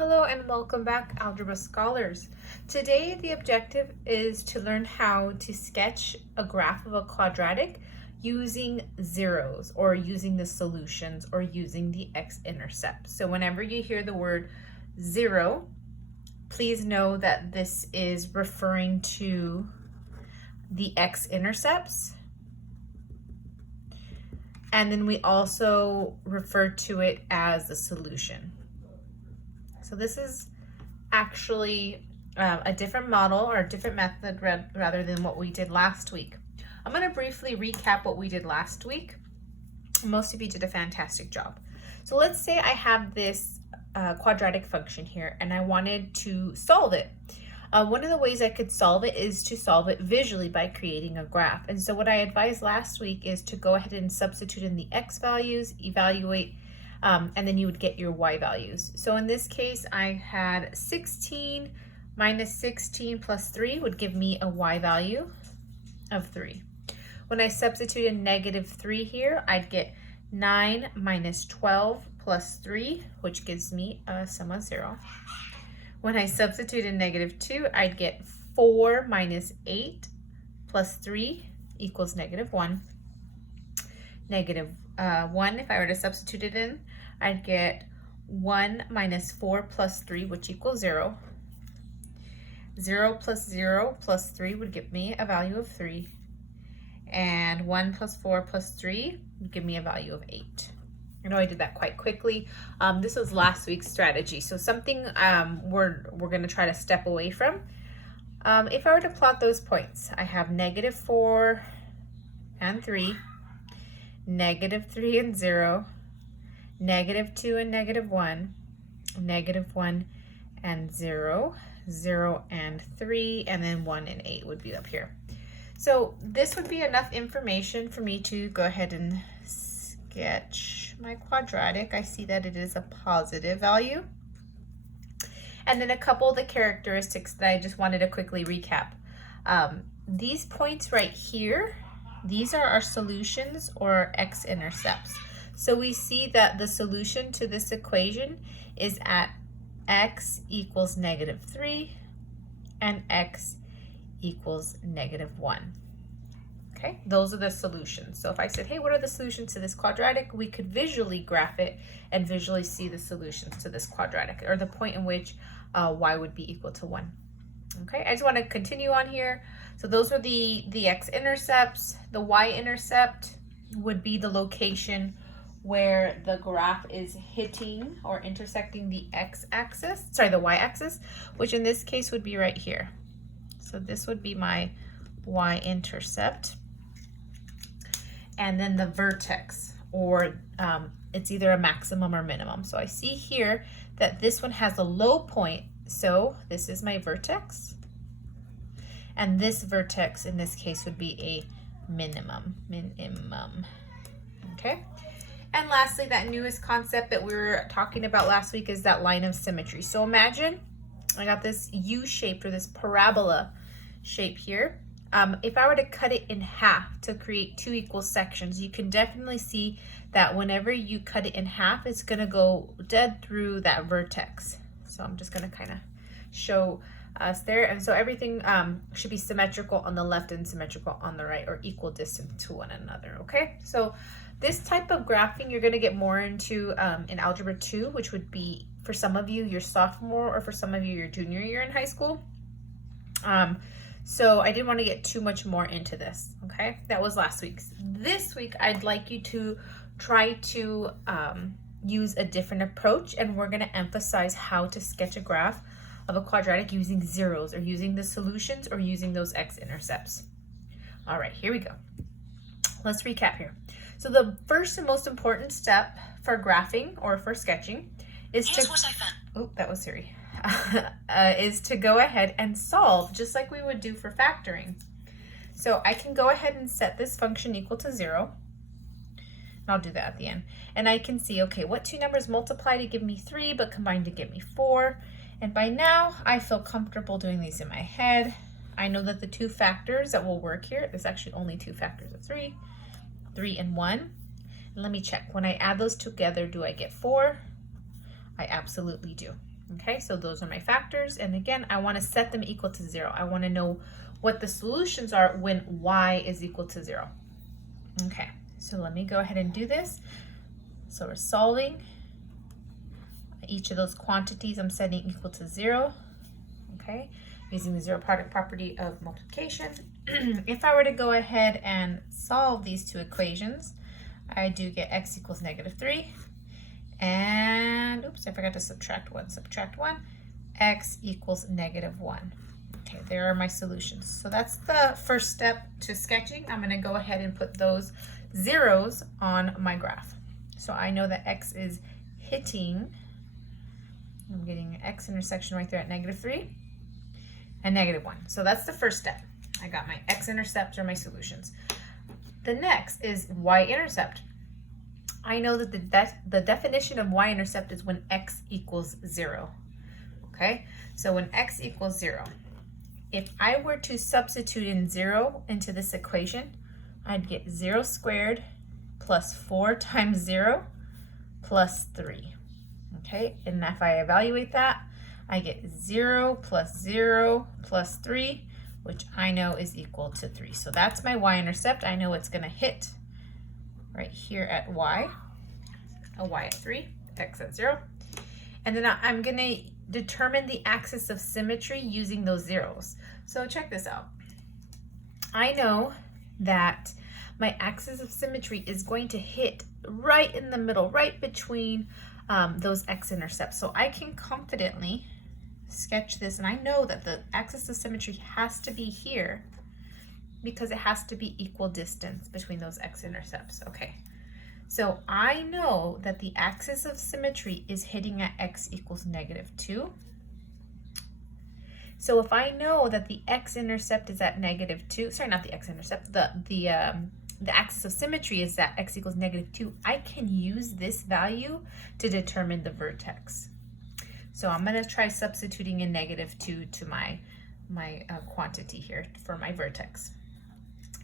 Hello and welcome back, Algebra Scholars. Today the objective is to learn how to sketch a graph of a quadratic using zeros or using the solutions or using the x-intercept. So whenever you hear the word zero, please know that this is referring to the x-intercepts. And then we also refer to it as the solution. So this is actually a different model or a different method rather than what we did last week. I'm going to briefly recap what we did last week. Most of you did a fantastic job. So let's say I have this quadratic function here and I wanted to solve it. One of the ways I could solve it is to solve it visually by creating a graph. And so what I advised last week is to go ahead and substitute in the x values, evaluate, and then you would get your y values. So in this case, I had 16 minus 16 plus 3 would give me a y value of 3. When I substitute in negative 3 here, I'd get 9 minus 12 plus 3, which gives me a sum of 0. When I substitute in negative 2, I'd get 4 minus 8 plus 3 equals negative 1. Negative 1, if I were to substitute it in, I'd get 1 minus 4 plus 3, which equals 0. 0 plus 0 plus 3 would give me a value of 3. And 1 plus 4 plus 3 would give me a value of 8. I know I did that quite quickly. This was last week's strategy, so something we're going to try to step away from. If I were to plot those points, I have negative 4 and 3, negative 3 and 0, negative 2 and negative 1, negative 1 and 0, 0 and 3, and then 1 and 8 would be up here. So this would be enough information for me to go ahead and sketch my quadratic. I see that it is a positive value. And then a couple of the characteristics that I just wanted to quickly recap. These points right here, these are our solutions or x-intercepts. So we see that the solution to this equation is at x equals negative 3 and x equals negative 1. Okay, those are the solutions. So if I said, hey, what are the solutions to this quadratic? We could visually graph it and visually see the solutions to this quadratic, or the point in which y would be equal to 1. Okay, I just want to continue on here. So those are the x-intercepts. The y-intercept would be the location where the graph is hitting or intersecting the x-axis, sorry, the y-axis, which in this case would be right here. So this would be my y-intercept. And then the vertex, or it's either a maximum or minimum. So I see here that this one has a low point, so this is my vertex. And this vertex in this case would be a minimum. Okay. And lastly, that newest concept that we were talking about last week is that line of symmetry. So imagine I got this U shape or this parabola shape here. If I were to cut it in half to create two equal sections, you can definitely see that whenever you cut it in half, it's going to go dead through that vertex. So I'm just going to kind of show us there. And so everything should be symmetrical on the left and symmetrical on the right, or equal distance to one another. Okay, so this type of graphing you're going to get more into in Algebra 2, which would be for some of you your sophomore, or for some of you your junior year in high school. So I didn't want to get too much more into this. Okay, that was last week's. This week I'd like you to try to use a different approach, and we're going to emphasize how to sketch a graph of a quadratic using zeros, or using the solutions, or using those x-intercepts. All right, here we go. Let's recap here. So the first and most important step for graphing or for sketching is that was Siri. Is to go ahead and solve just like we would do for factoring. So I can go ahead and set this function equal to 0. And I'll do that at the end. And I can see, okay, what two numbers multiply to give me 3 but combine to give me 4? And by now I feel comfortable doing these in my head. I know that the two factors that will work here, there's actually only two factors of 3 and 1. And let me check. When I add those together, do I get 4? I absolutely do. Okay, so those are my factors. And again, I want to set them equal to 0. I want to know what the solutions are when y is equal to 0. Okay, so let me go ahead and do this. So we're solving. Each of those quantities I'm setting equal to 0. Okay, using the zero product property of multiplication. If I were to go ahead and solve these two equations, I do get x equals -3. And, oops, I forgot to subtract 1. Subtract 1, x equals -1. Okay, there are my solutions. So that's the first step to sketching. I'm going to go ahead and put those zeros on my graph. So I know that x is hitting, I'm getting an x intersection right there at -3 and -1. So that's the first step. I got my x-intercept or my solutions. The next is y-intercept. I know that the definition of y-intercept is when x equals 0. Okay, so when x equals 0, if I were to substitute in 0 into this equation, I'd get 0 squared plus 4 times 0 plus 3. Okay, and if I evaluate that, I get 0 plus 0 plus 3, which I know is equal to 3. So that's my y-intercept. I know it's going to hit right here at y, a y at 3, x at 0. And then I'm going to determine the axis of symmetry using those zeros. So check this out. I know that my axis of symmetry is going to hit right in the middle, right between those x-intercepts. So I can confidently sketch this, and I know that the axis of symmetry has to be here because it has to be equal distance between those x-intercepts. Okay, so I know that the axis of symmetry is hitting at x equals -2. So if I know that the x-intercept is at -2, sorry, not the x-intercept, the axis of symmetry is at x equals -2, I can use this value to determine the vertex. So I'm going to try substituting in -2 to my quantity here for my vertex.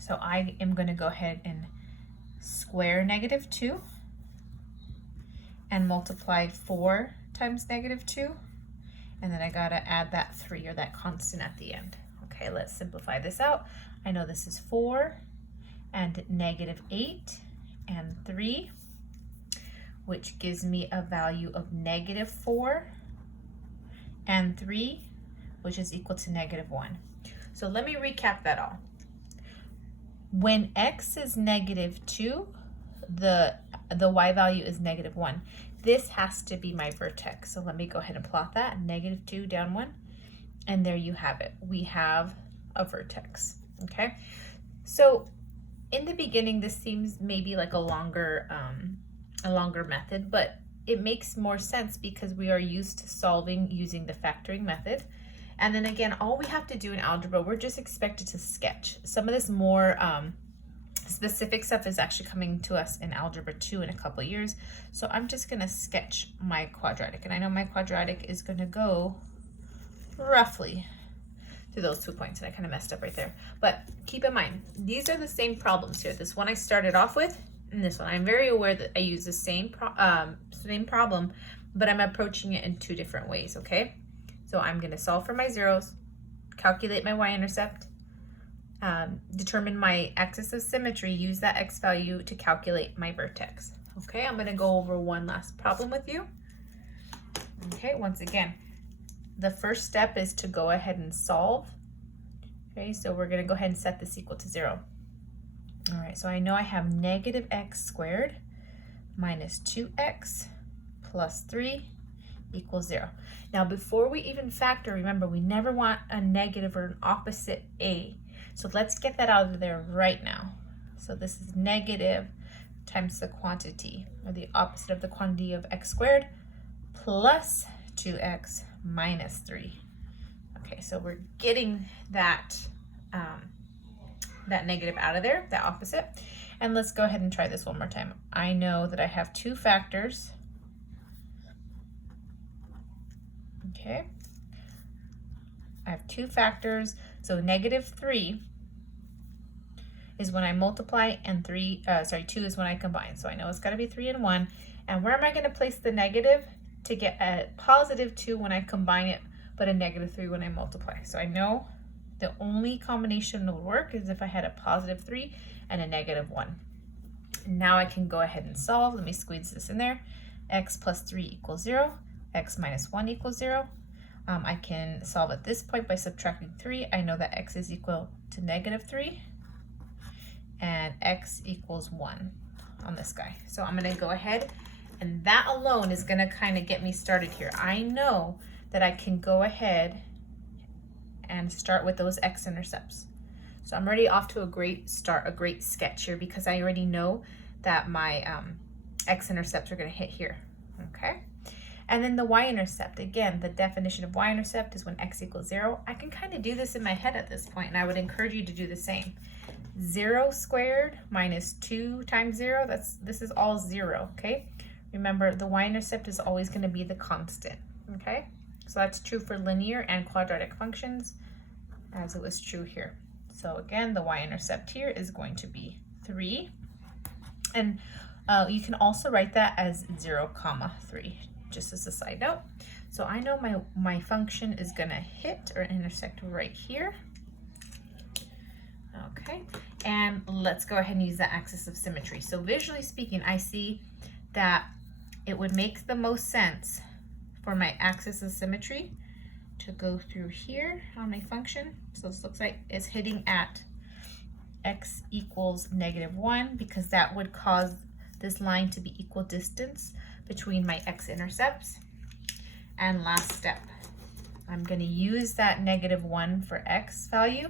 So I am going to go ahead and square -2 and multiply 4 times -2. And then I got to add that 3 or that constant at the end. Okay, let's simplify this out. I know this is 4 and -8 and 3, which gives me a value of -4 and 3, which is equal to -1. So let me recap that all. When x is -2, the y value is -1. This has to be my vertex. So let me go ahead and plot that, -2 down 1, and there you have it. We have a vertex, okay? So in the beginning, this seems maybe like a longer method, but it makes more sense because we are used to solving using the factoring method. And then again, all we have to do in algebra, we're just expected to sketch. Some of this more specific stuff is actually coming to us in Algebra 2 in a couple of years. So I'm just going to sketch my quadratic. And I know my quadratic is going to go roughly to those 2 points. And I kind of messed up right there. But keep in mind, these are the same problems here. This one I started off with, and this one. I'm very aware that I use the same problem, but I'm approaching it in 2 different ways, okay? So I'm going to solve for my zeros, calculate my y-intercept, determine my axis of symmetry, use that x value to calculate my vertex. Okay, I'm going to go over one last problem with you. Okay, once again, the first step is to go ahead and solve. Okay, so we're going to go ahead and set this equal to 0. All right, so I know I have -x squared minus 2x plus 3 equals 0. Now, before we even factor, remember, we never want a negative or an opposite a. So let's get that out of there right now. So this is negative times the quantity, or the opposite of the quantity of x squared, plus 2x minus 3. Okay, so we're getting that, that negative out of there, that opposite. And let's go ahead and try this one more time. I know that I have 2 factors. Okay, I have 2 factors, so -3 is when I multiply, and 2 is when I combine. So I know it's got to be 3 and 1. And where am I going to place the negative? to get a positive 2 when I combine it, but a negative 3 when I multiply. So I know the only combination that would work is if I had a positive 3 and a negative 1. And now I can go ahead and solve. Let me squeeze this in there. X plus 3 equals 0. X minus 1 equals 0. I can solve at this point by subtracting 3. I know that x is equal to negative 3 and x equals 1 on this guy. So I'm going to go ahead, and that alone is going to kind of get me started here. I know that I can go ahead and start with those x-intercepts. So I'm already off to a great start, a great sketch here, because I already know that my x-intercepts are going to hit here, okay? And then the y-intercept, again, the definition of y-intercept is when x equals 0. I can kind of do this in my head at this point, and I would encourage you to do the same. 0 squared minus 2 times 0, this is all 0, okay? Remember, the y-intercept is always going to be the constant, okay? So that's true for linear and quadratic functions, as it was true here. So again, the y-intercept here is going to be 3. And you can also write that as 0, 3, just as a side note. So I know my function is going to hit or intersect right here. Okay, and let's go ahead and use the axis of symmetry. So visually speaking, I see that it would make the most sense for my axis of symmetry to go through here on my function. So this looks like it's hitting at x equals -1, because that would cause this line to be equal distance between my x-intercepts. And last step, I'm going to use that -1 for x value.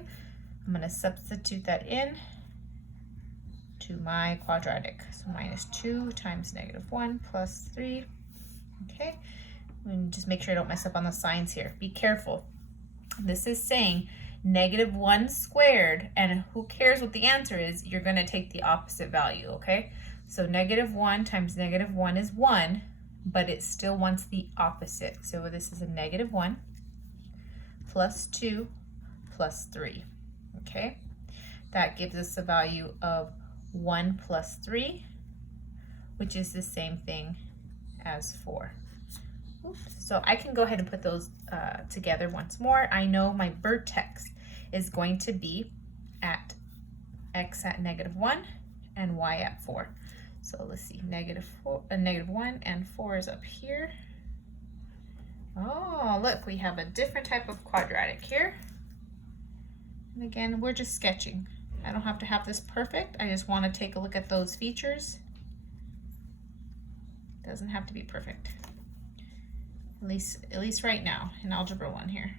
I'm going to substitute that in to my quadratic. So -2 times -1 plus 3. Okay, and just make sure I don't mess up on the signs here. Be careful. This is saying -1 squared, and who cares what the answer is? You're going to take the opposite value, okay? So -1 times -1 is 1, but it still wants the opposite. So this is a -1 plus 2 plus 3, okay? That gives us a value of 1 plus 3, which is the same thing as 4. Oops. So I can go ahead and put those together once more. I know my vertex is going to be at x at -1 and y at 4. So let's see, -1 and 4 is up here. Oh, look, we have a different type of quadratic here. And again, we're just sketching. I don't have to have this perfect. I just want to take a look at those features. Doesn't have to be perfect. At least right now in Algebra 1 here.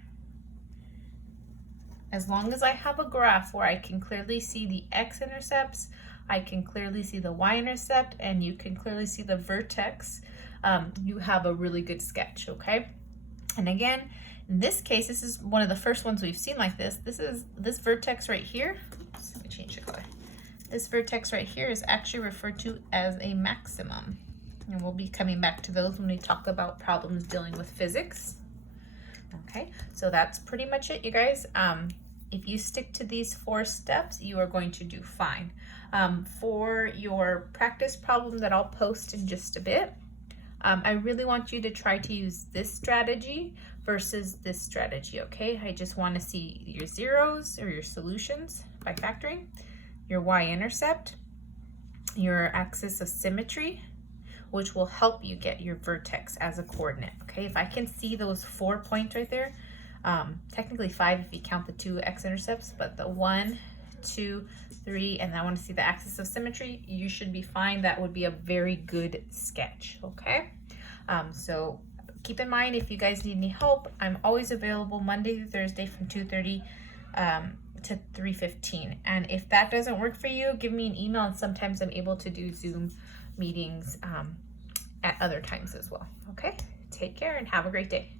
As long as I have a graph where I can clearly see the x-intercepts, I can clearly see the y-intercept, and you can clearly see the vertex, you have a really good sketch, okay? And again, in this case, this is one of the first ones we've seen like this. This vertex right here. Oops, let me change the color. This vertex right here is actually referred to as a maximum. And we'll be coming back to those when we talk about problems dealing with physics. Okay, so that's pretty much it, you guys. If you stick to these 4 steps, you are going to do fine. For your practice problem that I'll post in just a bit, I really want you to try to use this strategy versus this strategy, okay? I just want to see your zeros or your solutions by factoring, your y-intercept, your axis of symmetry, which will help you get your vertex as a coordinate, okay? If I can see those 4 points right there, technically 5 if you count the 2 x-intercepts, but the 1, 2, 3, and I want to see the axis of symmetry, you should be fine. That would be a very good sketch, okay? So keep in mind, if you guys need any help, I'm always available Monday through Thursday from 2:30 to 3:15. And if that doesn't work for you, give me an email, and sometimes I'm able to do Zoom meetings at other times as well. Okay, take care and have a great day.